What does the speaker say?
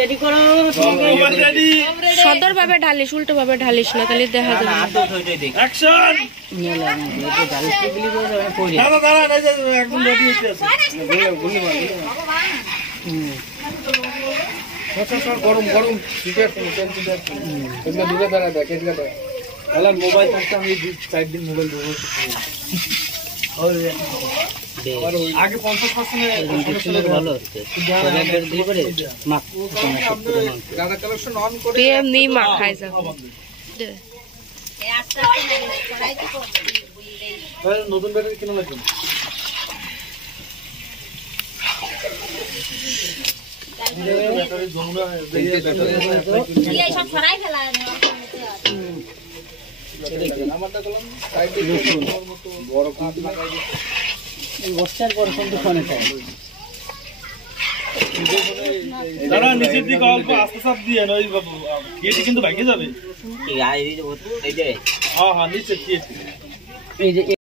ready করো সদর ভাবে ঢালিস উল্টো ভাবে ঢালিস না তাহলে দেখা যাবে অ্যাকশন দাঁড়া দাঁড়া একদম রেডি হইতে আছে গরম গরম ঠিক আছে এটা দূরে দাঁড়া দেখ এটা দেখ আলার মোবাইল থাকতে আমি 4 দিন মোবাইল ব্যবহার করতে আগে 50% ভালো হচ্ছে দিয়ে করে মাখ দাদা কালেকশন অন করে এমনি মাখাই যাব নতুন ব্যাটারি কিনা লাগবে ব্যাটারি যমুনা এই সব ছড়াই ফেলা আমারটা কলম সাইড দিয়ে বড় কাট লাগাই দিই এই বস্তার পর সব দোকানে পায় দাদা নিচের দিকে অল্প আস্তে চাপ দিয়ে না ওই বাবু গেটে কিন্তু ভাঙে যাবে এই যে হ্যাঁ হ্যাঁ নিচে এই যে